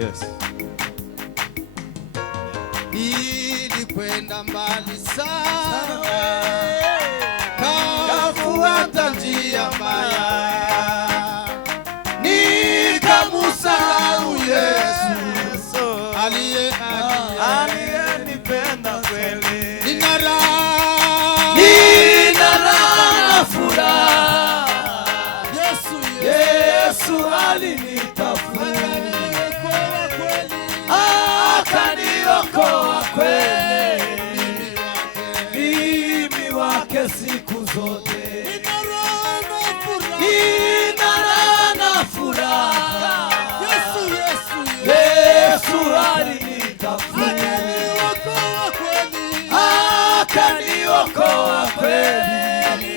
Yes. Nilikwenda mbali sana, kafuata njia mbaya, nikamsahau Yesu aliyenipenda kweli. Nina raha furaha, Yesu alinitafuta, akaniokoa kweli, mimi wake siku zote. Nina raha na furaha, Yesu alinitafuta, akaniokoa kweli,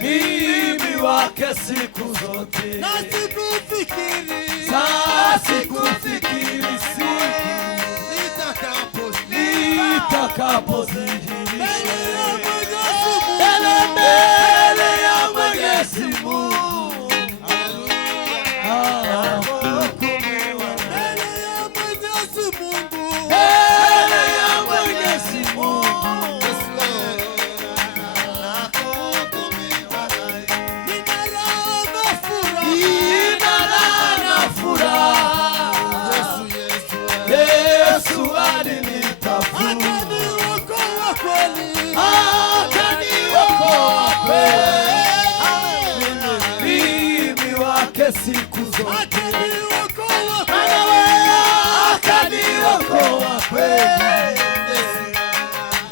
mimi wake siku zote. Na sikufikiri nitakapozidhihirisha mbele ya Mwenyezi Mungu. Hukumiwa mbele ya Mwenyezi Mungu. Nina raha na furaha, Yesu alinitafuta, akaniokoa kweli, mimi wake siku zote. Akaniokoa kweli,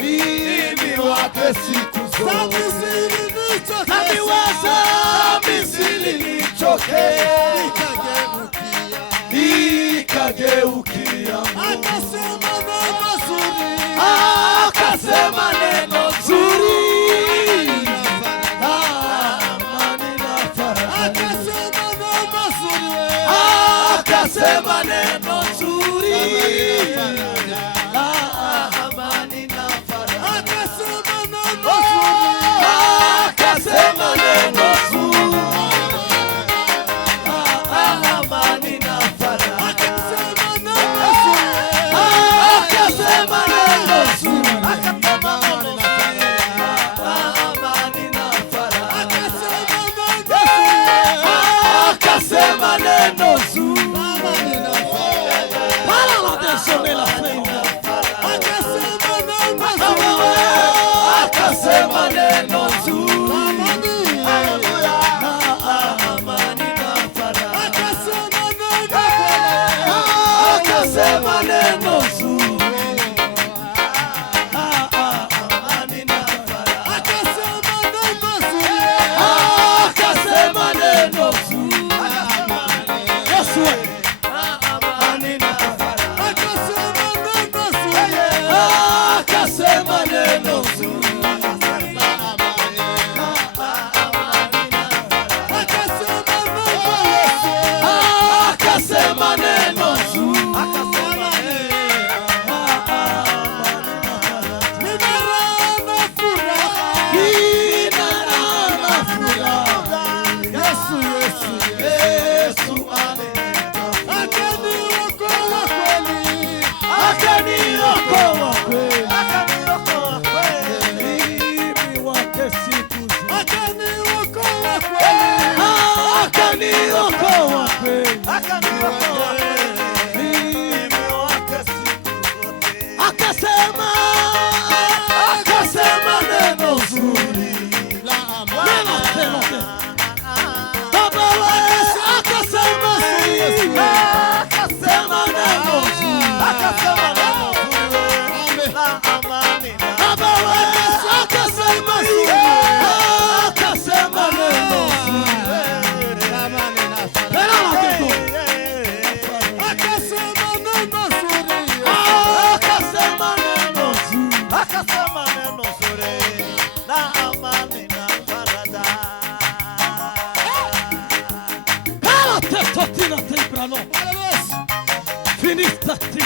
mimi wake siku zote. Namiwaza Misri nichoke, nikageukia Mungu, akasema neno zuri, amani na faraja. Akasema neno zuri, amani na faraja. Akasema neno zuri, amani na faraja. Akasema neno zuri, amani na faraja. Akasema neno zuri, para la desone la frente. Akasema neno zuri, amani na faraja. Akasema neno zuri, amani na faraja. Akasema neno zuri, Yesu amani na faraja. Akasema neno zuri, akasema neno zuri, nina raha na furaha, Yesu akaniokoa kweli, mimi wake siku zote. Akaniokoa kweli, mimi wake siku zote. Akasema neno zuri, Baba wewe akasema zuri, akasema neno zuri, Baba wewe akasema zuri, akasema neno zuri, finistati.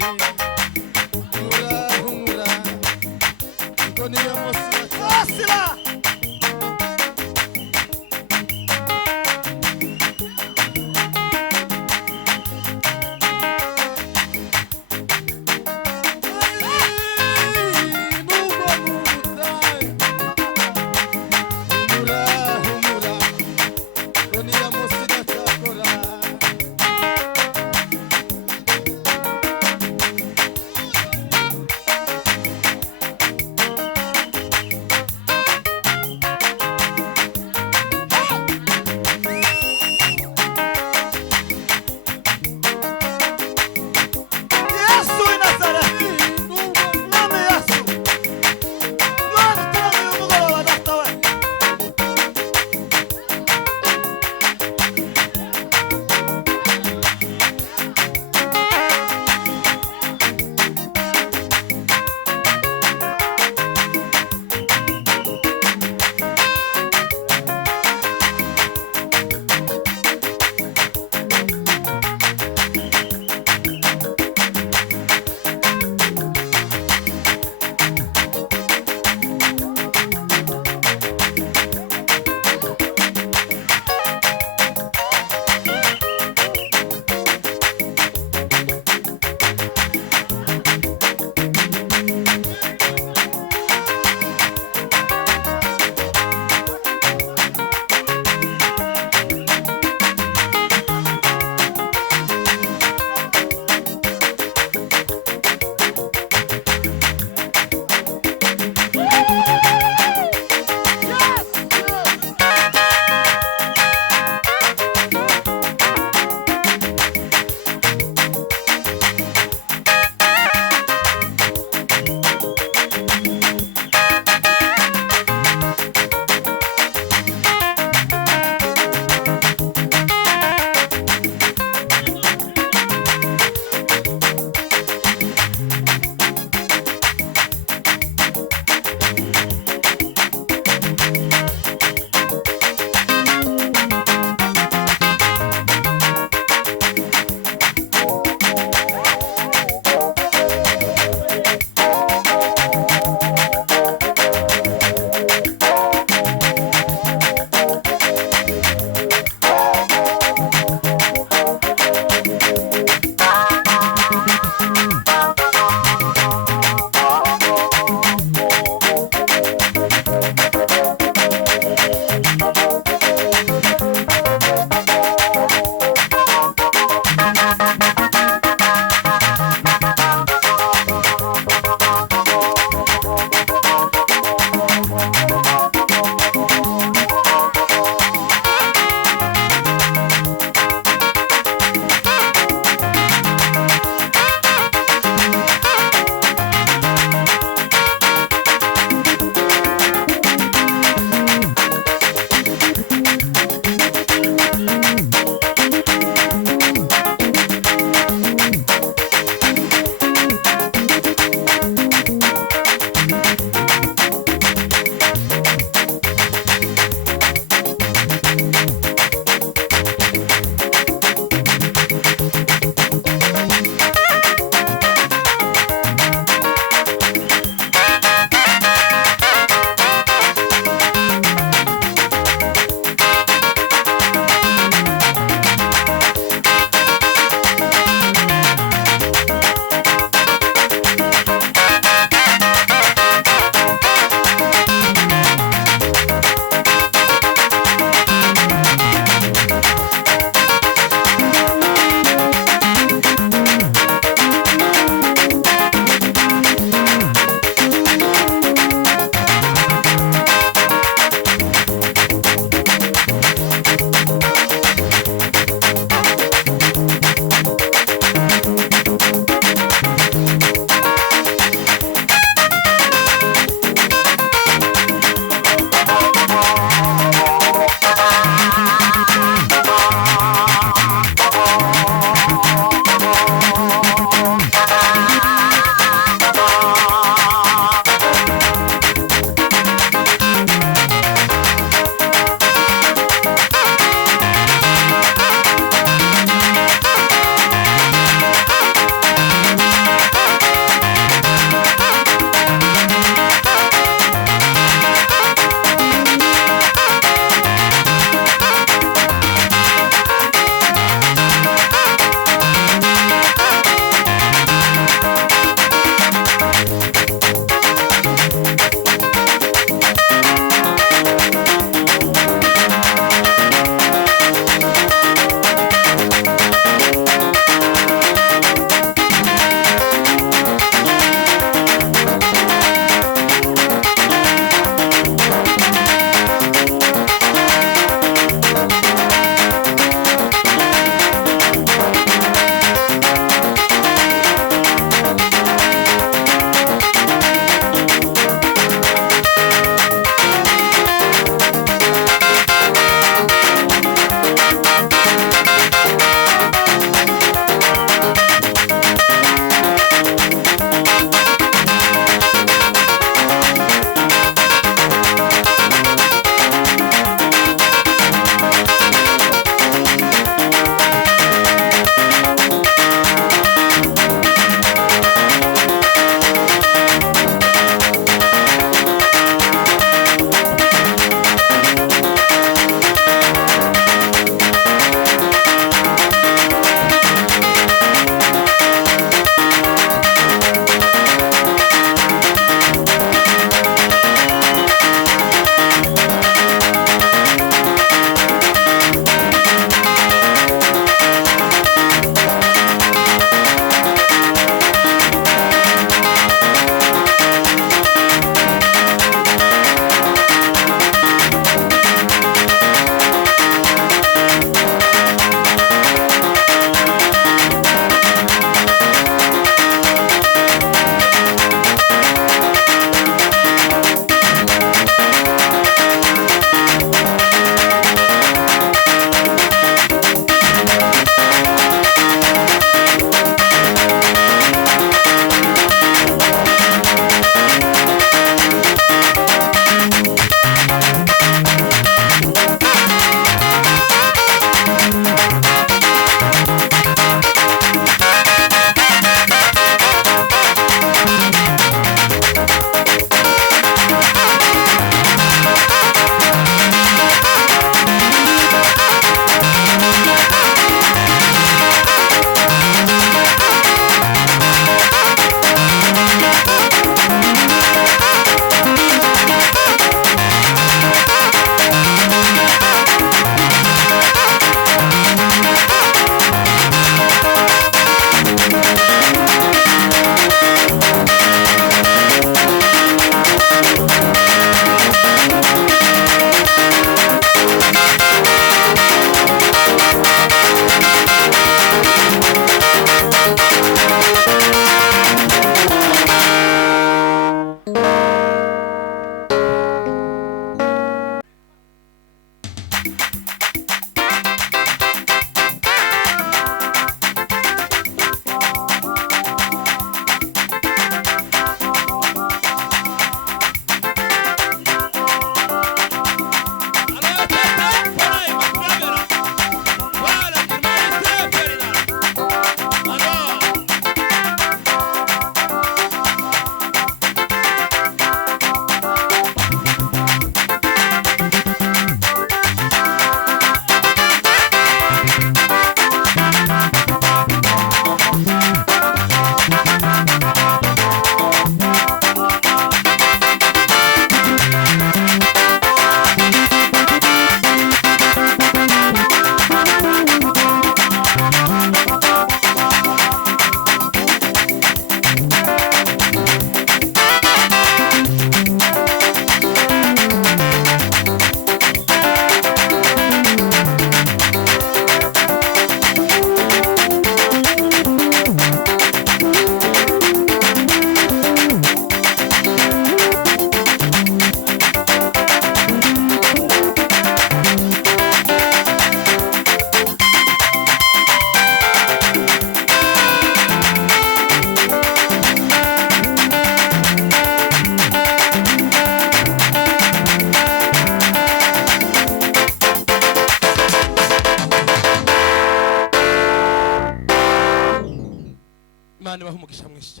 সামনে এসেছে।